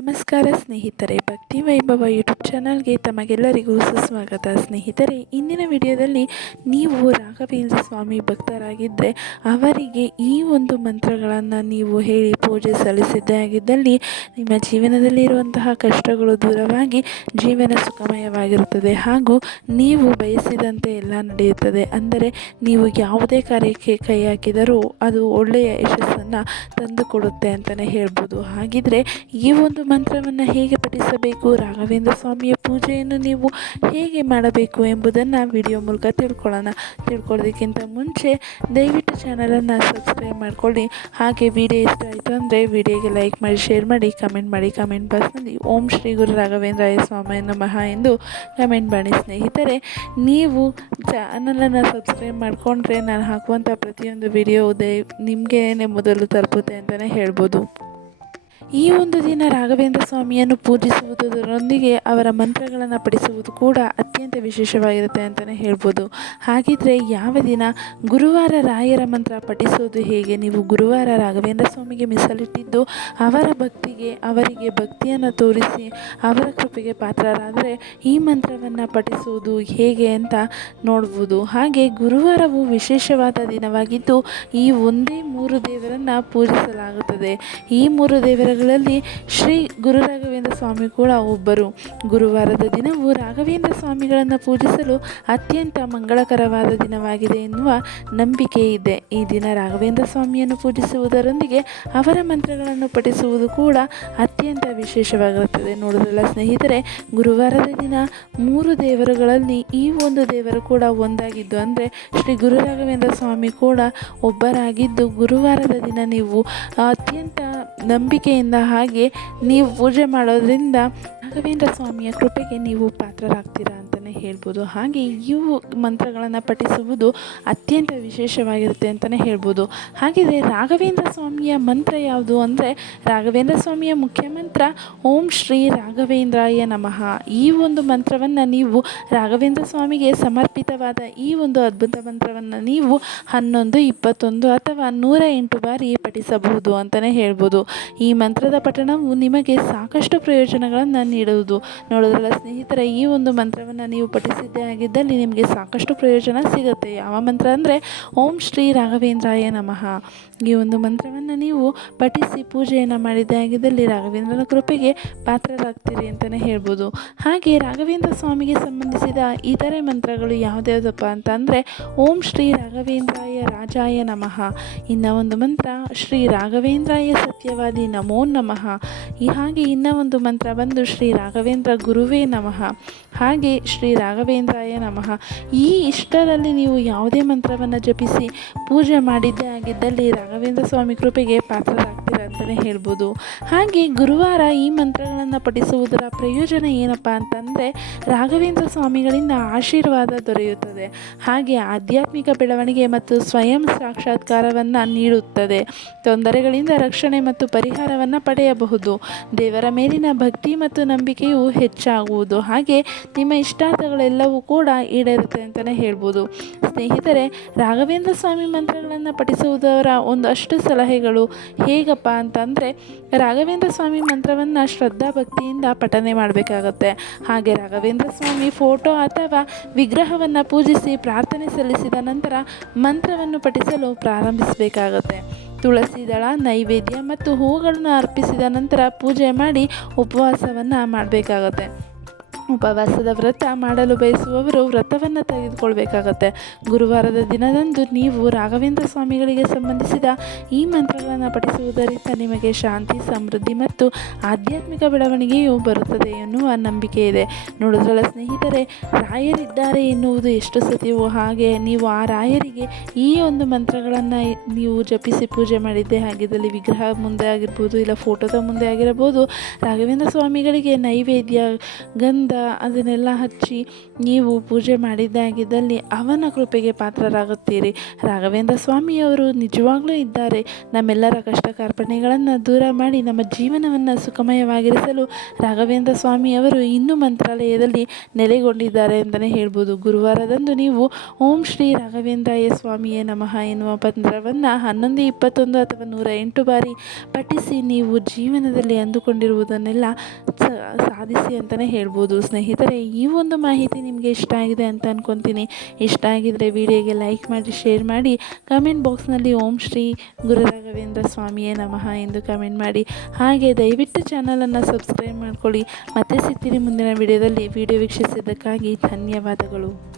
ನಮಸ್ಕಾರ ಸ್ನೇಹಿತರೆ, ಭಕ್ತಿ ವೈಭವ ಯೂಟ್ಯೂಬ್ ಚಾನಲ್ಗೆ ತಮಗೆಲ್ಲರಿಗೂ ಸುಸ್ವಾಗತ. ಸ್ನೇಹಿತರೆ, ಇಂದಿನ ವಿಡಿಯೋದಲ್ಲಿ ನೀವು ರಾಘವೇಂದ್ರ ಸ್ವಾಮಿ ಭಕ್ತರಾಗಿದ್ದರೆ ಅವರಿಗೆ ಈ ಒಂದು ಮಂತ್ರಗಳನ್ನು ನೀವು ಹೇಳಿ ಪೂಜೆ ಸಲ್ಲಿಸಿದ್ದೇ ಆಗಿದ್ದಲ್ಲಿ ನಿಮ್ಮ ಜೀವನದಲ್ಲಿರುವಂತಹ ಕಷ್ಟಗಳು ದೂರವಾಗಿ ಜೀವನ ಸುಖಮಯವಾಗಿರುತ್ತದೆ. ಹಾಗೂ ನೀವು ಬಯಸಿದಂತೆ ಎಲ್ಲ ನಡೆಯುತ್ತದೆ. ಅಂದರೆ ನೀವು ಯಾವುದೇ ಕಾರ್ಯಕ್ಕೆ ಕೈ ಹಾಕಿದರೂ ಅದು ಒಳ್ಳೆಯ ಯಶಸ್ಸನ್ನು ತಂದುಕೊಡುತ್ತೆ ಅಂತಲೇ ಹೇಳ್ಬೋದು. ಹಾಗಿದ್ರೆ ಈ ಒಂದು ಮಂತ್ರವನ್ನು ಹೇಗೆ ಪಠಿಸಬೇಕು, ರಾಘವೇಂದ್ರ ಸ್ವಾಮಿಯ ಪೂಜೆಯನ್ನು ನೀವು ಹೇಗೆ ಮಾಡಬೇಕು ಎಂಬುದನ್ನು ವಿಡಿಯೋ ಮೂಲಕ ತಿಳ್ಕೊಳ್ಳೋಣ. ತಿಳ್ಕೊಳ್ಳೋದಕ್ಕಿಂತ ಮುಂಚೆ ದಯವಿಟ್ಟು ಚಾನಲನ್ನು ಸಬ್ಸ್ಕ್ರೈಬ್ ಮಾಡ್ಕೊಳ್ಳಿ. ಹಾಗೆ ವಿಡಿಯೋ ಇಷ್ಟ ಆಯಿತು ಅಂದರೆ ವಿಡಿಯೋಗೆ ಲೈಕ್ ಮಾಡಿ ಶೇರ್ ಮಾಡಿ ಕಮೆಂಟ್ ಮಾಡಿ. ಕಮೆಂಟ್ ಬಾಕ್ಸ್ನಲ್ಲಿ ಓಂ ಶ್ರೀ ಗುರು ರಾಘವೇಂದ್ರಾಯ ಸ್ವಾಮಿ ನಮಃ ಎಂದು ಕಮೆಂಟ್ ಮಾಡಿ ಸ್ನೇಹಿತರೆ. ನೀವು ಚಾನಲನ್ನು ಸಬ್ಸ್ಕ್ರೈಬ್ ಮಾಡಿಕೊಂಡ್ರೆ ನಾನು ಹಾಕುವಂಥ ಪ್ರತಿಯೊಂದು ವಿಡಿಯೋ ಉದಯ ನಿಮಗೇನೆ ಮೊದಲು ತಲುಪುತ್ತೆ ಅಂತಲೇ ಹೇಳ್ಬೋದು. ಈ ಒಂದು ದಿನ ರಾಘವೇಂದ್ರ ಸ್ವಾಮಿಯನ್ನು ಪೂಜಿಸುವುದರೊಂದಿಗೆ ಅವರ ಮಂತ್ರಗಳನ್ನು ಪಡಿಸುವುದು ಕೂಡ ಅತ್ಯಂತ ವಿಶೇಷವಾಗಿರುತ್ತೆ ಅಂತಲೇ ಹೇಳ್ಬೋದು. ಹಾಗಿದ್ರೆ ಯಾವ ದಿನ ಗುರುವಾರ ರಾಯರ ಮಂತ್ರ ಪಠಿಸೋದು ಹೇಗೆ? ನೀವು ಗುರುವಾರ ರಾಘವೇಂದ್ರ ಸ್ವಾಮಿಗೆ ಮೀಸಲಿಟ್ಟಿದ್ದು ಅವರ ಭಕ್ತಿಗೆ, ಅವರಿಗೆ ಭಕ್ತಿಯನ್ನು ತೋರಿಸಿ ಅವರ ಕೃಪೆಗೆ ಪಾತ್ರರಾದರೆ ಈ ಮಂತ್ರವನ್ನು ಪಠಿಸುವುದು ಹೇಗೆ ಅಂತ ನೋಡ್ಬೋದು. ಹಾಗೆ ಗುರುವಾರವು ವಿಶೇಷವಾದ ದಿನವಾಗಿದ್ದು ಈ ಒಂದೇ ಮೂರು ದೇವರನ್ನು ಪೂಜಿಸಲಾಗುತ್ತದೆ. ಈ ಮೂರು ದೇವರುಗಳಲ್ಲಿ ಶ್ರೀ ಗುರು ರಾಘವೇಂದ್ರ ಸ್ವಾಮಿ ಕೂಡ ಒಬ್ಬರು. ಗುರುವಾರದ ದಿನವು ರಾಘವೇಂದ್ರ ಸ್ವಾಮಿಗಳನ್ನು ಪೂಜಿಸಲು ಅತ್ಯಂತ ಮಂಗಳಕರವಾದ ದಿನವಾಗಿದೆ ಎನ್ನುವ ನಂಬಿಕೆ ಇದೆ. ಈ ದಿನ ರಾಘವೇಂದ್ರ ಸ್ವಾಮಿಯನ್ನು ಪೂಜಿಸುವುದರೊಂದಿಗೆ ಅವರ ಮಂತ್ರಗಳನ್ನು ಪಠಿಸುವುದು ಕೂಡ ಅತ್ಯಂತ ವಿಶೇಷವಾಗಿರುತ್ತದೆ ನೋಡಿದ್ರಲ್ಲ ಸ್ನೇಹಿತರೆ, ಗುರುವಾರದ ದಿನ ಮೂರು ದೇವರುಗಳಲ್ಲಿ ಈ ಒಂದು ದೇವರು ಕೂಡ ಒಂದಾಗಿದ್ದು ಅಂದರೆ ಶ್ರೀ ಗುರು ರಾಘವೇಂದ್ರ ಸ್ವಾಮಿ ಕೂಡ ಒಬ್ಬರಾಗಿದ್ದು ಗುರುವಾರದ ದಿನ ನೀವು ಅತ್ಯಂತ ನಂಬಿಕೆಯಿಂದ ಹಾಗೆ ನೀವು ಪೂಜೆ ಮಾಡೋದ್ರಿಂದ ರಾಘವೇಂದ್ರ ಸ್ವಾಮಿಯ ಕೃಪೆಗೆ ನೀವು ಪಾತ್ರರಾಗ್ತೀರಾ ಅಂತಲೇ ಹೇಳ್ಬೋದು. ಹಾಗೆ ಇವು ಮಂತ್ರಗಳನ್ನು ಪಠಿಸುವುದು ಅತ್ಯಂತ ವಿಶೇಷವಾಗಿರುತ್ತೆ ಅಂತಲೇ ಹೇಳ್ಬೋದು. ಹಾಗೆಯೇ ರಾಘವೇಂದ್ರ ಸ್ವಾಮಿಯ ಮಂತ್ರ ಯಾವುದು ಅಂದರೆ ರಾಘವೇಂದ್ರ ಸ್ವಾಮಿಯ ಮುಖ್ಯ ಮಂತ್ರ, ಓಂ ಶ್ರೀ ರಾಘವೇಂದ್ರಾಯ ನಮಃ. ಈ ಒಂದು ಮಂತ್ರವನ್ನು ನೀವು ರಾಘವೇಂದ್ರ ಸ್ವಾಮಿಗೆ ಸಮರ್ಪಿತವಾದ ಈ ಒಂದು ಅದ್ಭುತ ಮಂತ್ರವನ್ನು ನೀವು ಹನ್ನೊಂದು, ಇಪ್ಪತ್ತೊಂದು ಅಥವಾ ನೂರ ಎಂಟು ಬಾರಿ ಪಠಿಸಬಹುದು ಅಂತಲೇ ಹೇಳ್ಬೋದು. ಈ ಮಂತ್ರದ ಪಠಣವು ನಿಮಗೆ ಸಾಕಷ್ಟು ಪ್ರಯೋಜನಗಳನ್ನು ನೀಡುವುದು. ನೋಡೋದ್ರಲ್ಲ ಸ್ನೇಹಿತರೆ, ಈ ಒಂದು ಮಂತ್ರವನ್ನು ನೀವು ಪಠಿಸಿದ್ದೇ ಆಗಿದ್ದಲ್ಲಿ ನಿಮಗೆ ಸಾಕಷ್ಟು ಪ್ರಯೋಜನ ಸಿಗುತ್ತೆ. ಯಾವ ಮಂತ್ರ ಅಂದರೆ, ಓಂ ಶ್ರೀ ರಾಘವೇಂದ್ರಾಯ ನಮಃ. ಈ ಒಂದು ಮಂತ್ರವನ್ನು ನೀವು ಪಠಿಸಿ ಪೂಜೆಯನ್ನು ಮಾಡಿದ್ದೇ ಆಗಿದ್ದಲ್ಲಿ ರಾಘವೇಂದ್ರನ ಕೃಪೆಗೆ ಪಾತ್ರರಾಗ್ತೀರಿ ಅಂತಲೇ ಹೇಳ್ಬೋದು. ಹಾಗೆ ರಾಘವೇಂದ್ರ ಸ್ವಾಮಿಗೆ ಸಂಬಂಧಿಸಿದ ಇತರೆ ಮಂತ್ರಗಳು ಯಾವುದ್ಯಾವುದಪ್ಪ ಅಂತ ಅಂದರೆ, ಓಂ ಶ್ರೀ ರಾಘವೇಂದ್ರಾಯ ರಾಜಾಯ ನಮಃ. ಇನ್ನು ಒಂದು ಮಂತ್ರ, ಶ್ರೀ ರಾಘವೇಂದ್ರಾಯ ಸತ್ಯವಾದಿ ನಮೋ ನಮಃ. ಈ ಹಾಗೆ ಇನ್ನ ಒಂದು ಮಂತ್ರ ಬಂದು ಶ್ರೀ ರಾಘವೇಂದ್ರ ಗುರುವೇ ನಮಃ. ಹಾಗೆ ಶ್ರೀ ರಾಘವೇಂದ್ರಾಯ ನಮಃ. ಈ ಇಷ್ಟರಲ್ಲಿ ನೀವು ಯಾವುದೇ ಮಂತ್ರವನ್ನು ಜಪಿಸಿ ಪೂಜೆ ಮಾಡಿದ್ದೇ ಆಗಿದ್ದಲ್ಲಿ ರಾಘವೇಂದ್ರ ಸ್ವಾಮಿ ಕೃಪೆಗೆ ಪಾತ್ರರಾಗ್ತೀರ ಅಂತಲೇ ಹೇಳ್ಬೋದು. ಹಾಗೆ ಗುರುವಾರ ಈ ಮಂತ್ರಗಳನ್ನು ಪಠಿಸುವುದರ ಪ್ರಯೋಜನ ಏನಪ್ಪ ಅಂತಂದರೆ ರಾಘವೇಂದ್ರ ಸ್ವಾಮಿಗಳಿಂದ ಆಶೀರ್ವಾದ ದೊರೆಯುತ್ತದೆ. ಹಾಗೆ ಆಧ್ಯಾತ್ಮಿಕ ಬೆಳವಣಿಗೆ ಮತ್ತು ಸ್ವಯಂ ಸಾಕ್ಷಾತ್ಕಾರವನ್ನು ನೀಡುತ್ತದೆ. ತೊಂದರೆಗಳಿಂದ ರಕ್ಷಣೆ ಮತ್ತು ಪರಿಹಾರವನ್ನು ಪಡೆಯಬಹುದು. ದೇವರ ಮೇಲಿನ ಭಕ್ತಿ ಮತ್ತು ನಂಬಿಕೆಯು ಹೆಚ್ಚಾಗುವುದು. ಹಾಗೆ ನಿಮ್ಮ ಇಷ್ಟಾರ್ಥಗಳೆಲ್ಲವೂ ಕೂಡ ಈಡೇರುತ್ತೆ ಅಂತಲೇ ಹೇಳ್ಬೋದು. ಸ್ನೇಹಿತರೆ, ರಾಘವೇಂದ್ರ ಸ್ವಾಮಿ ಮಂತ್ರಗಳನ್ನು ಪಠಿಸುವುದರ ಒಂದಷ್ಟು ಸಲಹೆಗಳು ಹೇಗಪ್ಪ ಅಂತಂದರೆ, ರಾಘವೇಂದ್ರ ಸ್ವಾಮಿ ಮಂತ್ರವನ್ನು ಶ್ರದ್ಧಾ ಭಕ್ತಿಯಿಂದ ಪಠನೆ ಮಾಡಬೇಕಾಗತ್ತೆ. ಹಾಗೆ ರಾಘವೇಂದ್ರ ಸ್ವಾಮಿ ಫೋಟೋ ಅಥವಾ ವಿಗ್ರಹವನ್ನು ಪೂಜಿಸಿ ಪ್ರಾರ್ಥನೆ ಸಲ್ಲಿಸಿದ ನಂತರ ಮಂತ್ರವನ್ನು ಪಠಿಸಲು ಪ್ರಾರಂಭಿಸಬೇಕಾಗತ್ತೆ. ತುಳಸಿ ದಳ, ನೈವೇದ್ಯ ಮತ್ತು ಹೂಗಳನ್ನು ಅರ್ಪಿಸಿದ ನಂತರ ಪೂಜೆ ಮಾಡಿ ಉಪವಾಸವನ್ನು ಮಾಡಬೇಕಾಗತ್ತೆ. ಉಪವಾಸದ ವ್ರತ ಮಾಡಲು ಬಯಸುವವರು ವ್ರತವನ್ನು ತೆಗೆದುಕೊಳ್ಬೇಕಾಗತ್ತೆ. ಗುರುವಾರದ ದಿನದಂದು ನೀವು ರಾಘವೇಂದ್ರ ಸ್ವಾಮಿಗಳಿಗೆ ಸಂಬಂಧಿಸಿದ ಈ ಮಂತ್ರಗಳನ್ನು ಪಠಿಸುವುದರಿಂದ ನಿಮಗೆ ಶಾಂತಿ, ಸಮೃದ್ಧಿ ಮತ್ತು ಆಧ್ಯಾತ್ಮಿಕ ಬೆಳವಣಿಗೆಯು ಬರುತ್ತದೆ ಎನ್ನುವ ನಂಬಿಕೆ ಇದೆ. ನೋಡಿದ್ರಲ್ಲ ಸ್ನೇಹಿತರೆ, ರಾಯರಿದ್ದಾರೆ ಎನ್ನುವುದು ಎಷ್ಟು ಸತಿವೋ ಹಾಗೆ ನೀವು ಆ ರಾಯರಿಗೆ ಈ ಒಂದು ಮಂತ್ರಗಳನ್ನು ನೀವು ಜಪಿಸಿ ಪೂಜೆ ಮಾಡಿದ್ದೆ ಹಾಗಿದ್ದಲ್ಲಿ ವಿಗ್ರಹ ಮುಂದೆ ಆಗಿರ್ಬೋದು ಇಲ್ಲ ಫೋಟೋದ ಮುಂದೆ ಆಗಿರಬಹುದು, ರಾಘವೇಂದ್ರ ಸ್ವಾಮಿಗಳಿಗೆ ನೈವೇದ್ಯ, ಗಂಧ ಅದನ್ನೆಲ್ಲ ಹಚ್ಚಿ ನೀವು ಪೂಜೆ ಮಾಡಿದ್ದಾಗಿದ್ದಲ್ಲಿ ಅವನ ಕೃಪೆಗೆ ಪಾತ್ರರಾಗುತ್ತೀರಿ. ರಾಘವೇಂದ್ರ ಸ್ವಾಮಿಯವರು ನಿಜವಾಗ್ಲೂ ಇದ್ದಾರೆ. ನಮ್ಮೆಲ್ಲರ ಕಷ್ಟ ಕಾರ್ಪಣ್ಯಗಳನ್ನು ದೂರ ಮಾಡಿ ನಮ್ಮ ಜೀವನವನ್ನು ಸುಖಮಯವಾಗಿರಿಸಲು ರಾಘವೇಂದ್ರ ಸ್ವಾಮಿಯವರು ಇನ್ನೂ ಮಂತ್ರಾಲಯದಲ್ಲಿ ನೆಲೆಗೊಂಡಿದ್ದಾರೆ ಅಂತಲೇ ಹೇಳ್ಬೋದು. ಗುರುವಾರದಂದು ನೀವು ಓಂ ಶ್ರೀ ರಾಘವೇಂದ್ರಾಯ ಸ್ವಾಮಿಯೇ ನಮಃ ಎನ್ನುವ ಪತ್ರವನ್ನು ಹನ್ನೊಂದು, ಇಪ್ಪತ್ತೊಂದು ಅಥವಾ ನೂರ ಎಂಟು ಬಾರಿ ಪಠಿಸಿ ನೀವು ಜೀವನದಲ್ಲಿ ಅಂದುಕೊಂಡಿರುವುದನ್ನೆಲ್ಲ ಸಾಧಿಸಿ ಅಂತಲೇ ಹೇಳ್ಬೋದು. ಸ್ನೇಹಿತರೆ, ಈ ಒಂದು ಮಾಹಿತಿ ನಿಮಗೆ ಇಷ್ಟ ಆಗಿದೆ ಅಂತ ಅನ್ಕೊತೀನಿ. ಇಷ್ಟ ಆಗಿದ್ರೆ ವಿಡಿಯೋಗೆ ಲೈಕ್ ಮಾಡಿ, ಶೇರ್ ಮಾಡಿ. ಕಮೆಂಟ್ ಬಾಕ್ಸ್ನಲ್ಲಿ ಓಂ ಶ್ರೀ ಗುರು ರಾಘವೇಂದ್ರ ಸ್ವಾಮಿಯೇ ನಮಃ ಎಂದು ಕಮೆಂಟ್ ಮಾಡಿ. ಹಾಗೆ ದಯವಿಟ್ಟು ಚಾನಲನ್ನು ಸಬ್ಸ್ಕ್ರೈಬ್ ಮಾಡ್ಕೊಳ್ಳಿ. ಮತ್ತೆ ಸಿಗ್ತೀನಿ ಮುಂದಿನ ವಿಡಿಯೋದಲ್ಲಿ. ವಿಡಿಯೋ ವೀಕ್ಷಿಸಿದ್ದಕ್ಕಾಗಿ ಧನ್ಯವಾದಗಳು.